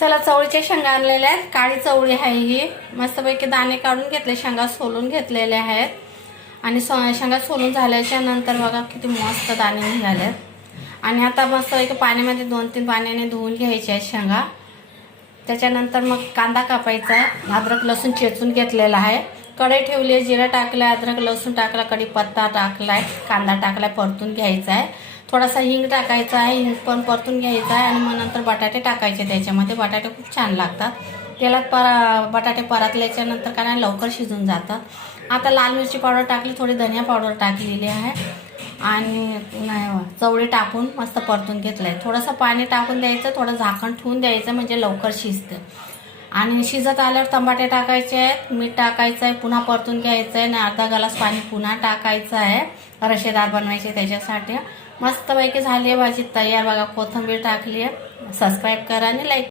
चला, चवळीचे शेंगा आणलेले आहेत. काळी चवळी आहे ही. मस्तपैकी दाणे काढून घेतले, शेंगा सोलून घेतलेले आहेत. आणि शेंगा सोलून झाल्याच्या नंतर बघा किती मस्त दाणे निघालेत. आणि आता मस्तपैकी पाण्यामध्ये 2-3 पाण्याने धुवून घ्यायचे आहेत शेंगा. त्याच्यानंतर मग कांदा कापायचा, अद्रक लसूण चेचून घेतलेला आहे. कढई ठेवली आहे, जिरा टाकला, अद्रक लसूण टाकला, कढीपत्ता टाकलाय, कांदा टाकलाय, परतून घ्यायचा आहे. थोडासा हिंग टाकायचा आहे, हिंग पण परतून घ्यायचा आहे. आणि मग नंतर बटाटे टाकायचे त्याच्यामध्ये. बटाटे खूप छान लागतात तेलात. बटाटे परतल्याच्या नंतर काय नाही लवकर शिजून जातात. आता लाल मिरची पावडर टाकली, थोडी धनिया पावडर टाकलेली आहे. आणि चवळी टाकून मस्त परतून घेतलं आहे. थोडंसं पाणी टाकून द्यायचं, थोडं झाकण ठेवून द्यायचं म्हणजे लवकर शिजतं. आणि शिजत आल्यावर टमाटे टाकायचे आहेत, मीठ टाकायचं आहे, पुन्हा परतून घ्यायचं आहे. आणि अर्धा ग्लास पाणी पुन्हा टाकायचं आहे, रशेदार बनवायचे त्याच्यासाठी. मस्तपैकी झाली आहे भाजी तयार. बघा, कोथिंबीर टाकली आहे. सबस्क्राईब करा आणि लाईक